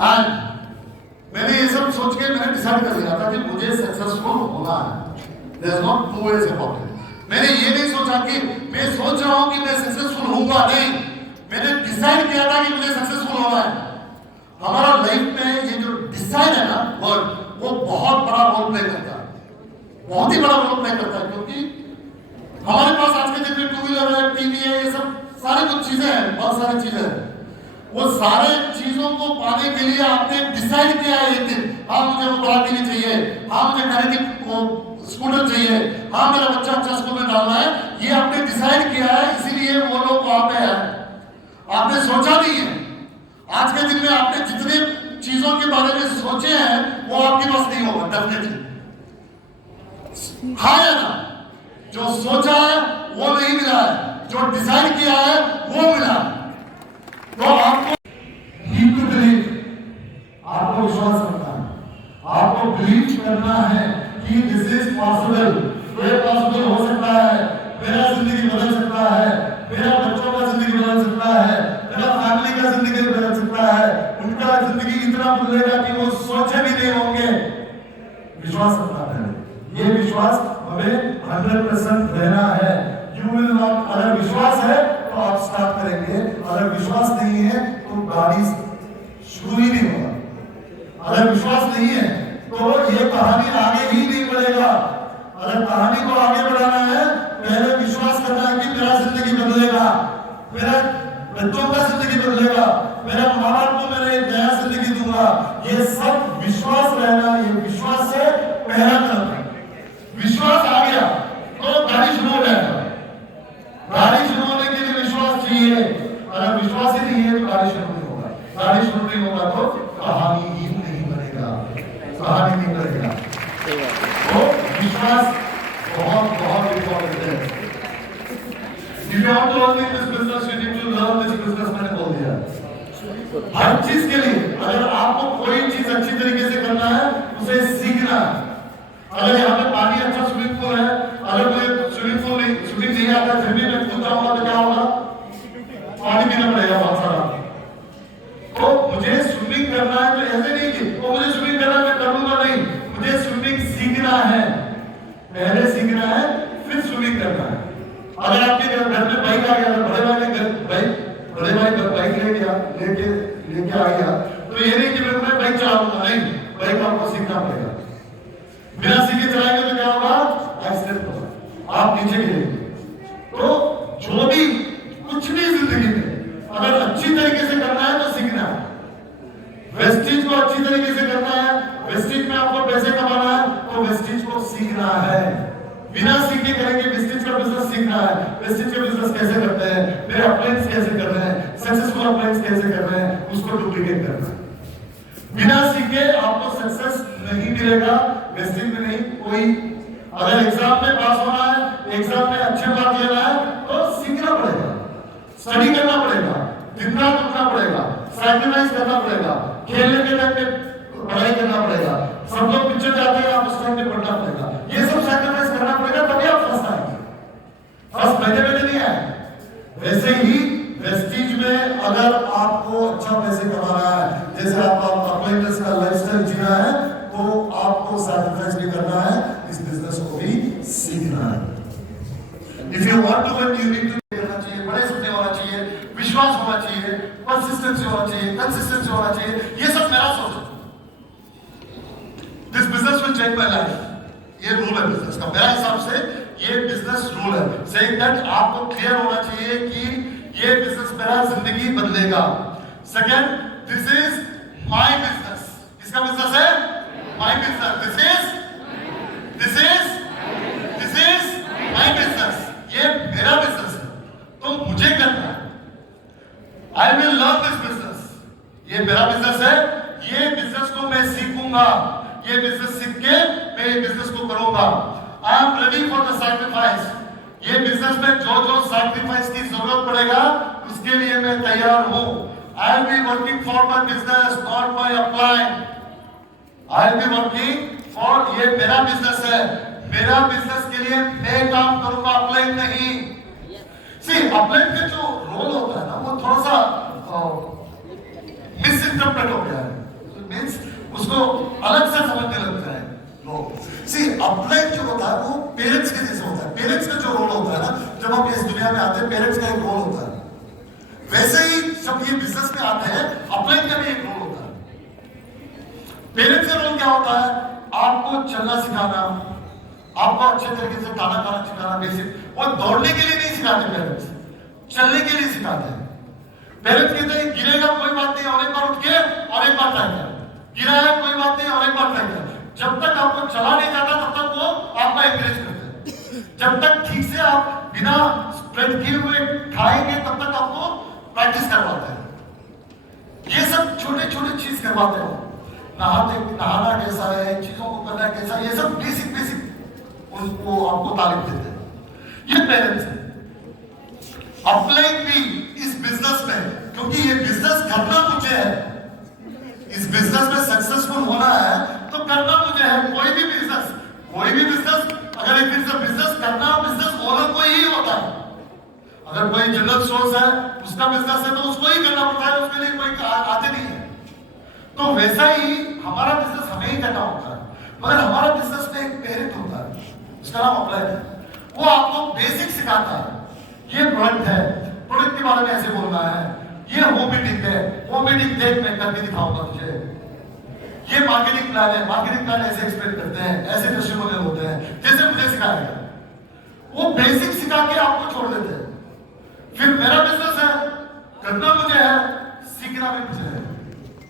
And मैंने ये सब सोच के मैंने डिसाइड कर लिया था कि मुझे सक्सेसफुल होना है। There is not two ways about it. मैंने ये नहीं सोचा कि मैं सोच रहा हूं कि मैं सक्सेसफुल होऊंगा, नहीं, मैंने डिसाइड किया था कि मुझे सक्सेसफुल होना है। हमारा लाइफ में ये जो डिसाइड है ना वर्ड, वो बहुत बड़ा रोल प्ले करता है, बहुत ही बड़ा रोल प्ले करता है। क्योंकि हमारे पास आज के दिन में टू व्हीलर है, टीवी है, ये सब सारी कुछ चीजें हैं, बहुत सारी चीजें हैं। वो सारे चीजों को पाने के लिए आपने डिसाइड किया है एक दिन, हाँ मुझे वो बड़ा टीवी चाहिए, हाँ मुझे खरीदी स्कूटर चाहिए, हाँ मेरा बच्चा अच्छा स्कूल में डालना है, ये आपने डिसाइड किया है, इसीलिए वो लोग वहां पे है। आपने सोचा नहीं है। आज के दिन में आपने जितने चीजों के बारे में सोचे हैं वो आपके पास नहीं होगा डेफिनेटली, हाँ या ना? जो सोचा है वो नहीं मिला है, जो डिसाइड किया है वो मिला। तो आपको आपको विश्वास करना है, आपको बिलीव करना है कि दिस इज पॉसिबल, ये पॉसिबल हो सकता है, मेरा जिंदगी बदल सकता है, मेरा बच्चों का जिंदगी बदल सकता है, मेरा फैमिली का जिंदगी बदल सकता है, उनका जिंदगी इतना बदलेगा कि वो सोचे भी नहीं होंगे। विश्वास करना है, ये विश्वास हमें 100% रहना है। यू विल नॉट, अगर विश्वास है तो आप स्टार्ट करेंगे, अगर विश्वास नहीं है तो गाड़ी शुरू ही नहीं होगा। अगर विश्वास नहीं है तो ये कहानी आगे ही नहीं बढ़ेगा। अगर कहानी को आगे बढ़ाना है, पहले विश्वास करना है कि मेरा जिंदगी बदलेगा, मेरा बच्चों का जिंदगी बदलेगा, मेरा माँ बाप को मैं एक नया जिंदगी दूंगा। ये सब विश्वास रहना, ये विश्वास से पहला कदम है। विश्वास आ गया तो गाड़ी शुरू हो जाएगा। गाड़ी शुरू होने के लिए विश्वास चाहिए, अगर विश्वास ही नहीं है तो गाड़ी शुरू नहीं होगा। गाड़ी शुरू नहीं होगा तो कहानी ही नहीं बनेगा, कहानी नहीं बनेगा। तो विश्वास बहुत बहुत इंपॉर्टेंट है। If you want to learn in this business, you need to learn this business, मैंने बोल दिया। हर चीज के लिए अगर आपको कोई चीज अच्छी तरीके से करना है, उसे सीखना है। अगर यहाँ पे पानी अच्छा स्विमिंग पूल है, अगर मुझे स्विमिंग नहीं आता फिर भी मैं कूद जाऊंगा तो क्या होगा? पानी पीना पड़ेगा बहुत सारा। तो मुझे स्विमिंग करना है तो ऐसे नहीं कि वो मुझे स्विमिंग करना मैं कर लूंगा, नहीं, मुझे स्विमिंग सीखना है, पहले सीखना है फिर स्विमिंग करना है। अगर आपके घर में बाइक आ गया, बड़े भाई ने बड़े भाई बाइक लेके आ गया, तो ये नहीं कि मैं बाइक चलाऊंगा, नहीं, बाइक आपको सीखना पड़ेगा। बिना सीखे चलाएंगे तो क्या होगा? एक्सीडेंट होगा, आप नीचे गिरेंगे। तो जो भी कुछ भी जिंदगी में अगर अच्छी तरीके से करना है तो सीखना है। वेस्टेज को अच्छी तरीके से करना है, वेस्टेज में आपको पैसे कमाना है तो वेस्टेज को सीखना है। बिना सीखे करेंगे, वेस्टेज का बिजनेस सीखना है, वेस्टेज का बिजनेस कैसे करते हैं, मेरे अप्लायंस कैसे कर रहे हैं, सक्सेसफुल अप्लायंस कैसे कर रहे हैं, उसको डुप्लीकेट करना है। बिना सीखे आपको सक्सेस नहीं मिलेगा, वेस्टेज में नहीं। कोई अगर एग्जाम में पास होना है, एग्जाम में अच्छे मार्क्स लेना है तो सीखना पड़ेगा, स्टडी करना पड़ेगा, दिन रात उठना पड़ेगा, सैक्रिफाइस करना पड़ेगा, खेलने के टाइम पे पढ़ाई करना पड़ेगा, सब लोग पिक्चर जाते हैं, आप उस टाइम पे पढ़ना पड़ेगा, ये सब सैक्रिफाइस करना पड़ेगा, तभी आप फर्स्ट आएंगे। फर्स्ट महीने नहीं आए। वैसे ही वेस्टेज में अगर आपको अच्छा पैसे कमाना है, जैसे आप अप्लायंस का लाइफस्टाइल जीना है, तो आपको सैक्रिफाइस भी करना है, इस बिजनेस को भी सीखना है। If you want to win, you need to करना चाहिए, बड़े सपने होना चाहिए, विश्वास होना चाहिए, परसिस्टेंसी होना चाहिए, कंसिस्टेंसी होना चाहिए। ये सब मेरा सोच है। This business will change my life, ये रूल है बिजनेस का। मेरा हिसाब से ये बिजनेस रूल है, सेइंग दैट आपको क्लियर होना चाहिए कि ये बिजनेस मेरा जिंदगी बदलेगा। Second, this is my business. किसका बिजनेस है? My business. This is my business. ये मेरा बिजनेस है, तो मुझे करना है। I will learn this business. ये मेरा बिजनेस है, ये बिजनेस को मैं सीखूंगा, ये बिजनेस सीख के मैं ये बिजनेस को करूंगा। I am ready for the sacrifice. ये बिजनेस में जो जो सैक्रिफाइस की जरूरत पड़ेगा उसके लिए मैं तैयार हूं। I will be working for my business, not my upline. I will be working for, ये मेरा बिजनेस है, मेरा बिजनेस के लिए मैं काम करूंगा, अपलाइन नहीं। सी अपलाइन का जो रोल होता है ना, वो थोड़ा सा मिस इंटरप्रेट हो गया है। उसको अलग से समझने लगता है लोग। सी अपलाइन जो होता है वो पेरेंट्स के जैसे होता है। पेरेंट्स का जो रोल होता है ना, जब हम इस दुनिया में आते हैं पेरेंट्स का एक रोल होता है, वैसे ही जब ये बिजनेस में आते हैं अपलाइन का भी एक रोल होता है। पेरेंट्स का रोल क्या होता है? आपको चलना सिखाना, आपको अच्छे तरीके से खाना खाना सिखाना, बेसिक। और दौड़ने के लिए नहीं सिखाते पेरेंट्स, चलने के लिए सिखाते हैं। पेरेंट्स कहते हैं गिरेगा कोई बात नहीं, और एक बार उठ के और एक बार ट्राई कर, गिरा है कोई बात नहीं, और एक बार ट्राई कर। जब तक आपको चला नहीं जाता तब तक वो आपको एनकरेज करते हैं। जब तक ठीक से आप बिना स्प्रेड किए हुए खाएंगे तब तक आपको प्रैक्टिस करवाते हैं। ये सब छोटे छोटे चीज करवाते हो। नहाना कैसा है, चीजों को करना कैसा है, ये सब बेसिक बेसिक उसको आपको तालीम देते हैं। ये पेरेंट्स है। अपलाइन भी इस बिजनेस में, क्योंकि ये बिजनेस करना मुझे है, इस बिजनेस में सक्सेसफुल होना है तो करना मुझे है। कोई भी बिजनेस अगर एक बिजनेस करना बिजनेस ओनर को ही होता है। अगर कोई जनरल स्टोर्स है, उसका बिजनेस है तो उसको ही करना पड़ता है, उसके लिए कोई आते नहीं है। तो वैसा ही हमारा बिजनेस हमें ही करना होता है। मगर हमारा बिजनेस में एक पेरेंट होता है, उसका नाम अपलाइन है। वो आपको बेसिक सिखाता है। ये प्रोडक्ट है, प्रोडक्ट के बारे में ऐसे बोलना है, ये होम मीटिंग है, होम मीटिंग देख मैं करके दिखाऊंगा तुझे। ये मार्केटिंग प्लान है, मार्केटिंग प्लान ऐसे एक्सप्लेन करते हैं, ऐसे टेस्टिमोनियल होते हैं, जैसे मुझे सिखाएगा। वो बेसिक सिखा के आपको छोड़ देते हैं। फिर मेरा बिजनेस है, करना मुझे है, सीखना भी मुझे है,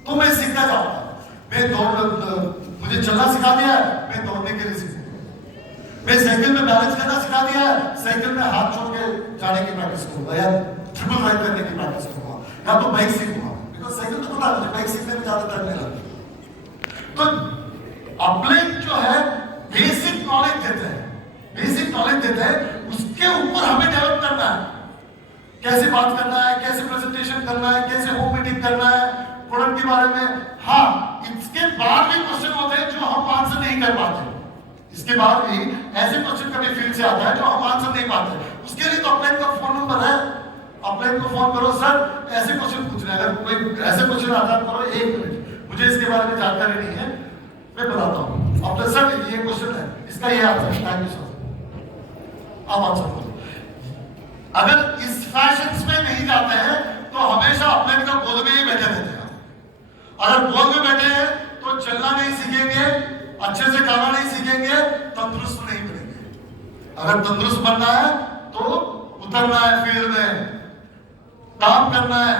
तो मैं सीखना चाहूंगा। मुझे चलना सिखा दिया है, मैं दौड़ने के लिए सीखूंगा। मैं साइकिल में बैलेंस करना सिखा दिया है, साइकिल में हाथ छोड़ के जाने की प्रैक्टिस करूंगा, या ट्रिपल राइड करने की प्रैक्टिस करूंगा, या तो बाइक सीखूंगा। बिकॉज साइकिल तो पता है मुझे, बाइक सीखने में ज्यादा टाइम नहीं लगता। तो अपलाइन जो है बेसिक नॉलेज देते हैं, उसके ऊपर हमें डेवलप करना है। कैसे बात करना है, कैसे प्रेजेंटेशन करना है, कैसे होम मीटिंग करना है, प्रोडक्ट के बारे में। हाँ, इसके बाद भी क्वेश्चन होते हैं जो हम आंसर नहीं कर पाते। इसके बाद भी ऐसे क्वेश्चन कभी फील्ड से आता है जो हम आंसर नहीं पाते। उसके लिए तो अपलाइन का फोन नंबर है, अपलाइन को फोन करो, सर ऐसे क्वेश्चन पूछना है। अगर कोई ऐसे क्वेश्चन आता है, करो 1 मिनट, मुझे इसके बारे में जानकारी नहीं है, मैं बताता हूँ। अब सर ये क्वेश्चन है, इसका ये आंसर है, थैंक यू सर, आप आंसर करो। अगर इस फैशन में नहीं जाते हैं तो हमेशा अपलाइन का गोद में ही बैठे रहते हैं। अगर गोद में बैठे हैं तो चलना नहीं सीखेंगे, अच्छे से खाना नहीं सीखेंगे, तंदुरुस्त नहीं बनेंगे। अगर तंदुरुस्त बनना है तो उतरना है फील्ड में, काम करना है।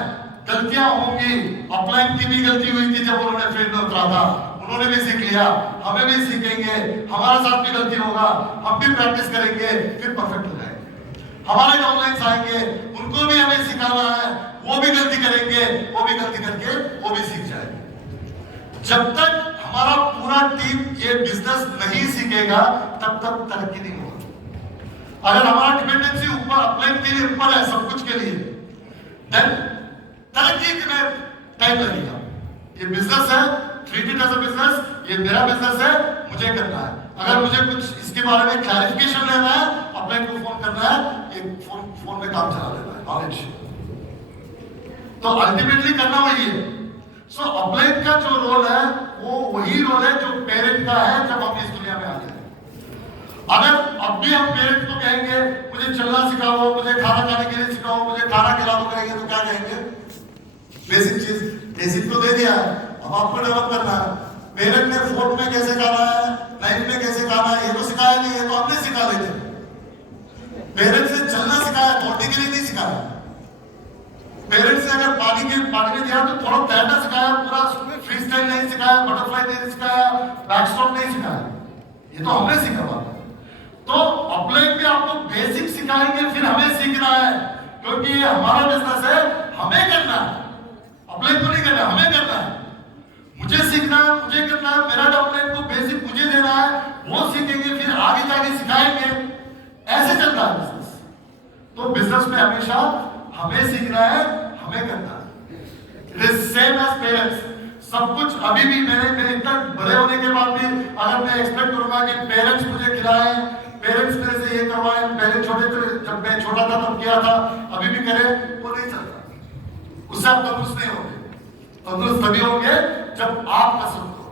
गलतियां होंगी, अपलाइन की भी गलती हुई थी जब उन्होंने फील्ड में उतरा था, उन्होंने भी सीख लिया, हमें भी सीखेंगे, हमारे साथ भी गलती होगा, हम भी प्रैक्टिस करेंगे, फिर परफेक्ट हो जाएंगे। हमारे डाउनलाइंस आएंगे, उनको भी हमें सिखाना है, वो भी गलती करेंगे, वो भी गलती करके वो भी सीख जाएंगे। जब तक हमारा पूरा टीम ये बिजनेस नहीं सीखेगा तब तक तरक्की नहीं होगा। अगर हमारा डिपेंडेंसी ऊपर अपलाइन के लिए ऊपर है, सब कुछ के लिए, देन तरक्की में टाइम लगेगा। ये बिजनेस है, treat it as a business, ये मेरा बिजनेस है, मुझे करना है। अगर मुझे कुछ इसके बारे में क्लैरिफिकेशन लेना है, अपलाइन को फोन करना है, एक फोन में काम चला लेना है, नॉलेज। तो अल्टीमेटली करना वही है। सो अपलाइन का जो रोल है वो वही रोल है जो पेरेंट का है जब हम इस दुनिया में आते हैं। अगर अब भी हम पेरेंट को कहेंगे मुझे चलना सिखाओ, मुझे खाना खाने के लिए सिखाओ, मुझे खाना खिला दो कहेंगे तो क्या कहेंगे? बेसिक चीज, बेसिक तो दे दिया है, अब आपको डेवलप करना है। पेरेंट ने फोर्थ में कैसे खाना है, 9th में कैसे खाना है, ये तो सिखाया नहीं है, तो हमने सिखा देते। पेरेंट्स ने चलना सिखाया, दौड़ने के लिए नहीं सिखाया। पेरेंट्स ने अगर पानी में दिया तो थोड़ा तैरना सिखाया, पूरा फ्री स्टाइल नहीं सिखाया, बटरफ्लाई नहीं सिखाया, बैकस्ट्रोक नहीं सिखाया, ये तो हमने सीखा बात। तो अपलाइन भी आपको बेसिक सिखाएंगे, फिर हमें सीखना है, क्योंकि ये हमारा बिजनेस है, हमें करना है। अपलाइन को नहीं करना, हमें करना है। मुझे सीखना है, मुझे करना है, मेरा अपलाइन को बेसिक मुझे देना है, वो सीखेंगे, फिर आगे जाके सिखाएंगे। ऐसे चलता है बिजनेस। तो बिजनेस में हमेशा हमें सीखना है, हमें करना है। It is same as parents. सब कुछ अभी भी मेरे इतना बड़े होने के बाद भी अगर मैं एक्सपेक्ट करूंगा कि पेरेंट्स मुझे खिलाएं, पेरेंट्स मेरे से ये करवाएं, पहले जब मैं छोटा था तब किया था, अभी भी करें, वो नहीं चलता। उससे आप तंदुरुस्त नहीं होंगे। तंदुरुस्त तभी होंगे जब आप कसरत करो।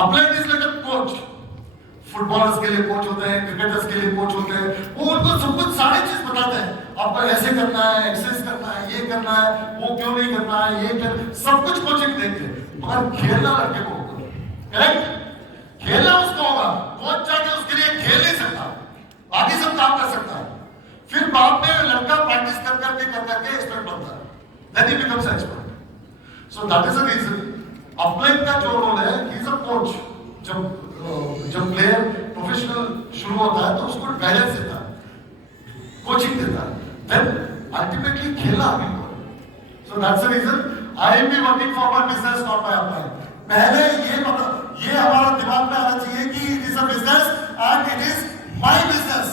Upline is like a coach. Footballers के लिए कोच होते हैं, क्रिकेटर्स के लिए कोच होते हैं, वो उनको सब कुछ सारी चीज बताते हैं। आपको ऐसे करना है, एक्सरसाइज करना है, ये करना है, वो क्यों नहीं करना है, ये कर सब कुछ कोचिंग देंगे। मगर खेलना लड़के को होगा, करेक्ट? खेलना उसको होगा। कोच जाके उसके लिए खेल नहीं सकता, बाकी सब काम कर सकता है। फिर बाद में लड़का प्रैक्टिस कर करके एक्सपर्ट बनता है, then he becomes expert. So that is the reason upline का जो रोल है, ही इज अ कोच। जब प्लेयर प्रोफेशनल शुरू होता है तो उसको गाइडेंस देता है, कोचिंग देता है, देन अल्टीमेटली खेलना आगे को। So that's the reason I am be working for my business, not my upline. पहले ये हमारा दिमाग में आना चाहिए कि it is a business and it is my business.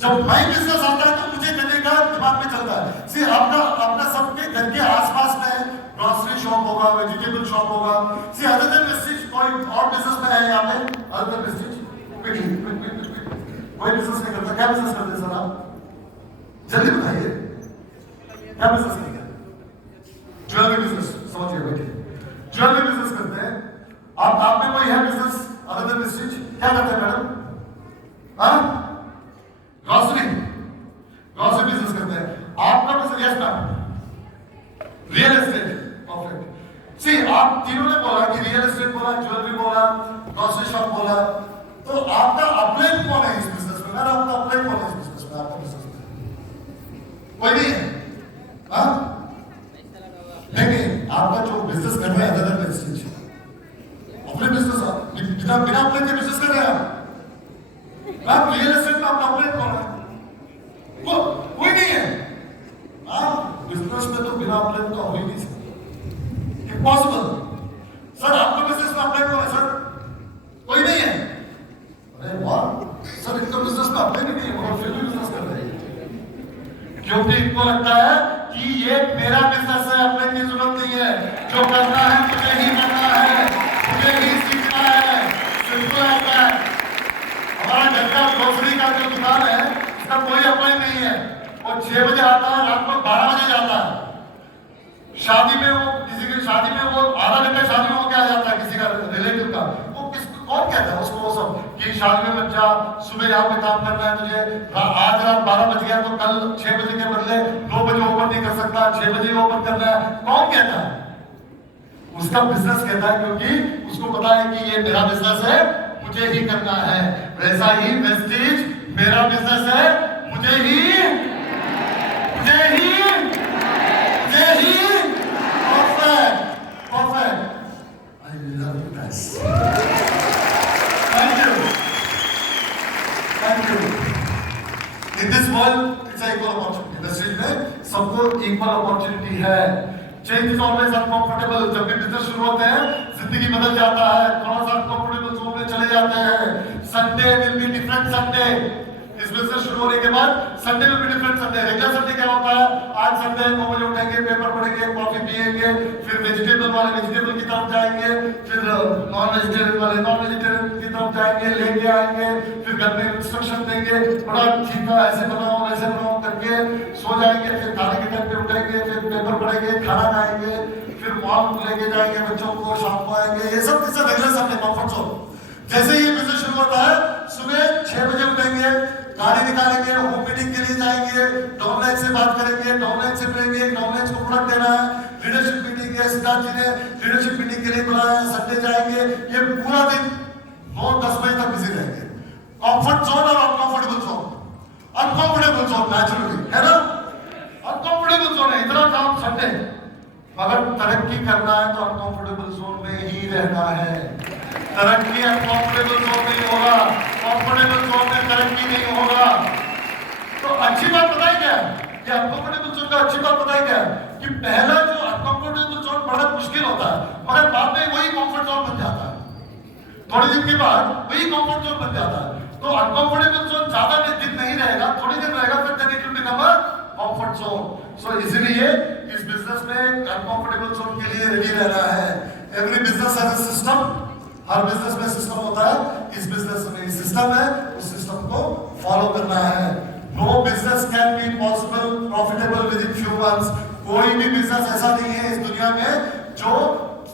जब माय बिजनेस आता है तो मुझे करने का दिमाग में चलता है। सी अपना सबके घर के आसपास में ग्रोसरी शॉप होगा, वेजिटेबल शॉप होगा। सी अदर देन वेस्टेज कोई और बिजनेस में है यहाँ पे? अदर देन वेस्टेज कोई बिजनेस नहीं करता। क्या बिजनेस करते हैं सर आप? जल्दी बताइए, क्या बिजनेस करते हैं? ज्वेलरी बिजनेस, समझिए बैठिए, ज्वेलरी बिजनेस करते हैं। आप में कोई है बिजनेस अदर देन वेस्टेज? क्या करते हैं मैडम? हाँ, ग्रोसरी बिजनेस करते हैं। आपका business? Yes ma'am, real estate. Perfect. See आप तीनों ने बोला कि रियल एस्टेट बोला, ज्वेलरी बोला, ग्रोसरी शॉप बोला, तो आपका अपलाइन कौन है इस बिजनेस में? मैंने आपका अपलाइन कौन है इस बिजनेस में? आपका बिजनेस में कोई नहीं है? हाँ, नहीं, आपका जो बिजनेस कर रहे हैं अदर देन एस्टेट, अपने बिजनेस बिना अपलाइन के बिजनेस कर रहे हैं आप रियल एस्टेट में आपका अपलाइन कौन है? वो कोई नहीं है। आप बिजनेस में तो बिना अपलाइन का हो ही नहीं सकता, इम्पॉसिबल। सर आपका बिजनेस में अपलाइन कौन है सर? कोई नहीं है। अरे वाह सर, इनका बिजनेस में अपलाइन नहीं है मगर फिर भी बिजनेस कर रहे हैं, क्योंकि इनको लगता है कि ये मेरा बिजनेस है, अपलाइन की जरूरत नहीं है। जो करना है मुझे ही करना है, मुझे ही सीखना है, सिंपल है। हमारा घर का ग्रोसरी का जो दुकान है इसका कोई अपलाइन नहीं है। वो 6 बजे आता है, रात को 12 बजे जाता है। शादी में वो किसी की शादी में वो आधा घंटा शादी में होके आ जाता है, किसी का रिलेटिव का। वो कौन कहता है उसको वो सब कि शादी में मत जा, सुबह यहाँ पे काम करना है तुझे, आज रात 12 बज गया तो कल 6 बजे के बदले 9 बजे ओपन नहीं कर सकता, 6 बजे ओपन करना है। कौन कहता है? उसका बिजनेस कहता है, क्योंकि उसको पता है कि ये मेरा बिजनेस है, मुझे ही करना है। वैसा ही वेस्टेज मेरा बिजनेस है, मुझे ही perfect. I love you guys. Thank you. In this world, it's an equal opportunity. Wastage में सबको इक्वल अपॉर्चुनिटी है। Change is always uncomfortable. जब भी बिजनेस शुरू होते हैं जिंदगी बदल जाता है, थोड़ा सा अनकंफर्टेबल जोन में चले जाते हैं। Sunday will be different Sunday. इस बिजनेस शुरू होने के बाद संडे में भी डिफरेंट संडे। रेगुलर संडे क्या होता है? आज संडे 9 बजे उठेंगे, पेपर पढ़ेंगे, कॉफी पिएंगे, फिर वेजिटेबल वाले वेजिटेबल की तरफ जाएंगे, फिर नॉन वेजिटेरियन वाले नॉन वेजिटेरियन की तरफ जाएंगे, लेके आएंगे, फिर घर में इंस्ट्रक्शन देंगे, बड़ा ठीक है ऐसे बनाओ वैसे बनाओ करके सो जाएंगे। फिर खाने के टाइम पे उठेंगे, फिर पेपर पढ़ेंगे, खाना खाएंगे, फिर मॉल लेके जाएंगे बच्चों को, शाम को आएंगे। ये सब किससे? Regular Sunday, comfort zone. जैसे ही बिजनेस शुरू होता है सुबह 6 बजे उठेंगे, गाड़ी निकालेंगे, होम मीटिंग के लिए जाएंगे, डाउनलाइन से बात करेंगे, डाउनलाइन से मिलेंगे, डाउनलाइन को प्रोडक्ट देना है, लीडरशिप मीटिंग है, सिद्धार्थ जी ने लीडरशिप मीटिंग के लिए बुलाया है, संडे जाएंगे। ये पूरा दिन 9-10 बजे तक बिजी रहेंगे। कंफर्ट जोन और uncomfortable zone. Uncomfortable zone naturally है ना, अनकंफर्टेबल जोन है, इतना काम संडे। अगर तरक्की करना है तो अनकंफर्टेबल जोन में ही रहना है। तरक्की अनकंफर्टेबल जोन नहीं होगा, कंफर्टेबल जोन में तरक्की नहीं होगा। तो अच्छी बात बताई क्या है? ये अनकंफर्टेबल जोन का अच्छी बात बताई क्या है? कि पहला जो अनकंफर्टेबल जोन बड़ा मुश्किल होता है, मगर बाद में वही कंफर्ट जोन बन जाता है। थोड़े दिन के बाद वही कंफर्ट जोन बन जाता है। तो अनकंफर्टेबल जोन ज्यादा दिन नहीं रहेगा, थोड़ी दिन रहेगा, फिर then it will become a comfort zone. So इसीलिए इस बिजनेस में अनकंफर्टेबल जोन के लिए रेडी रहना है। Every business has a system. Her business में सिस्टम होता है, इस बिजनेस में सिस्टम है, उस सिस्टम को फॉलो करना है। No business can be possible profitable within few months. कोई भी बिजनेस ऐसा नहीं है इस दुनिया में जो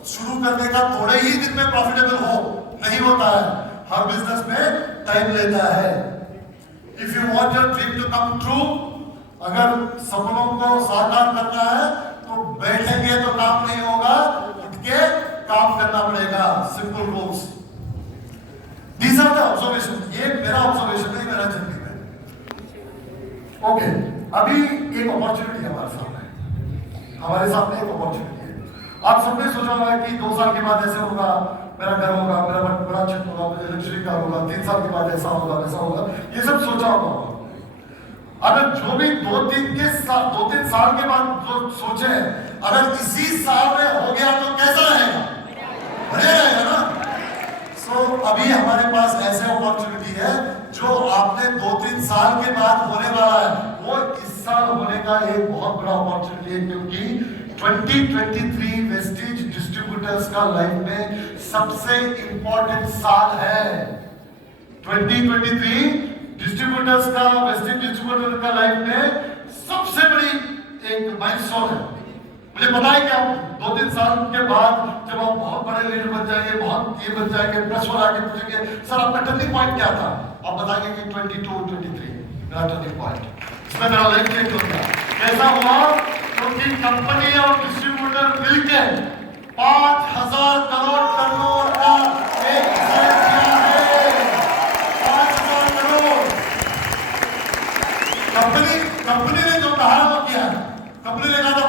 शुरू करने का थोड़े ही दिन में प्रॉफिटेबल हो, नहीं होता है। हर बिजनेस में टाइम लेता है। If you want your dream to come true, अगर सपनों को साकार करना है तो बैठेंगे तो काम नहीं होगा, उठ के काम करना पड़ेगा। Simple rules. These are the observation. ये मेरा ऑब्जर्वेशन है, मेरा जर्नी है। ओके, अभी एक अपॉर्चुनिटी हमारे सामने है, हमारे सामने एक अपॉर्चुनिटी है। आप सबने सोचा होगा कि 2 साल के बाद ऐसे होगा, मेरा घर होगा, मेरा बड़ा छत होगा, मुझे लग्जरी कार होगा, 3 साल के बाद ऐसा होगा, वैसा होगा, ये सब सोचा होगा। अगर जो भी 2-3 साल के बाद जो सोचे, अगर इसी साल में हो गया तो कैसा रहेगा? बढ़िया रहेगा ना। सो अभी हमारे पास ऐसे अपॉर्चुनिटी है जो आपने 2-3 साल के बाद होने वाला है, वो इस साल होने का एक बहुत बड़ा अपॉर्चुनिटी है, क्योंकि 2023 वेस्टेज डिस्ट्रीब्यूटर्स का लाइफ में सबसे इंपॉर्टेंट साल है। 2023 डिस्ट्रीब्यूटर्स का, वेस्टेज डिस्ट्रीब्यूटर का लाइफ में सबसे बड़ी एक माइलस्टोन है। मुझे पता है कि आप 2-3 साल के बाद जब आप बहुत बड़े लीडर बन जाएंगे, बहुत ये बन जाएंगे, प्रेस वाला आगे पूछेंगे, सर आपका टर्निंग पॉइंट क्या था? आप बताएंगे कि 22-23 मेरा टर्निंग पॉइंट, इसमें मेरा लाइफ चेंज हो गया। कैसा हुआ? क्योंकि कंपनी और डिस्ट्रीब्यूटर मिलके 5,000 करोड़ टर्नओवर का एक डिजाइन किया है। 5,000 करोड़। कंपनी ने जो कहा वो किया। कंपनी ने कहा था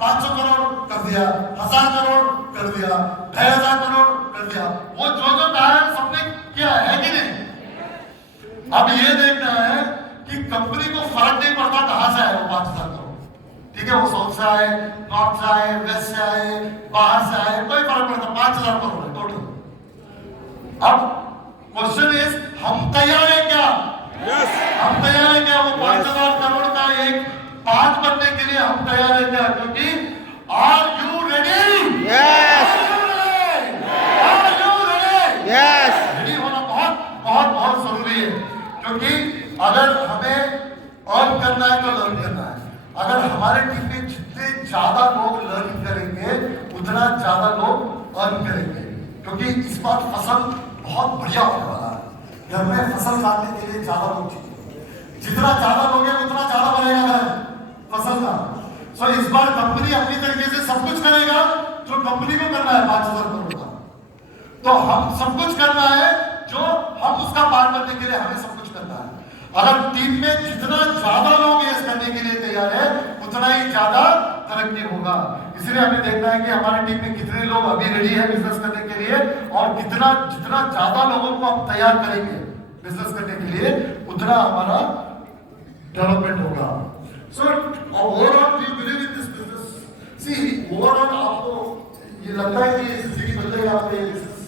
500 करोड़ कर दिया, 1,000 करोड़ कर दिया, 2,000 करोड़ कर दिया। वो जो कहा है सबने किया है कि नहीं? अब ये देखना है कि कंपनी को फर्क नहीं पड़ता कहां से आए वो 5,000 करोड़। ठीक है, वो साउथ से आए, नॉर्थ से आए, वेस्ट से आए, बाहर से आए, कोई फर्क नहीं पड़ता। 5,000 करोड़ है टोटल। अब क्वेश्चन इज, हम तैयार है क्या? हम तैयार है क्या? वो 5,000 करोड़ का एक 5 बनने के लिए हम तैयार है क्या? क्योंकि are you ready? Yes. Are you ready? Yes. Ready होना बहुत बहुत बहुत जरूरी है, क्योंकि अगर हमें अर्न करना है तो लर्न करना है। अगर हमारे टीम में जितने ज्यादा लोग लर्न करेंगे, उतना ज्यादा लोग अर्न करेंगे, क्योंकि इस बार फसल बहुत बढ़िया होने वाला है। घर में फसल काटने के लिए ज्यादा लोग चाहिए। जितना ज्यादा लोग हैं उतना ज्यादा बनेगा घर फसल का। सो इस बार कंपनी अपनी तरीके से सब कुछ करेगा जो कंपनी को करना है 5,000 करोड़ का। तो हम सब कुछ करना है जो हम उसका पार करने के लिए हमें सब कुछ करना है। अगर टीम में जितना ज्यादा लोग ये करने के लिए तैयार है, उतना ही ज्यादा तरक्की होगा। इसलिए हमें देखना है कि हमारी टीम में कितने लोग अभी रेडी है बिजनेस करने के लिए, और जितना ज्यादा लोगों को हम तैयार करेंगे बिजनेस करने के लिए, उतना हमारा डेवलपमेंट होगा। So overall we believe in this business. See overall आपको ये लगता है कि जिंदगी बदलेगा आपका ये बिजनेस?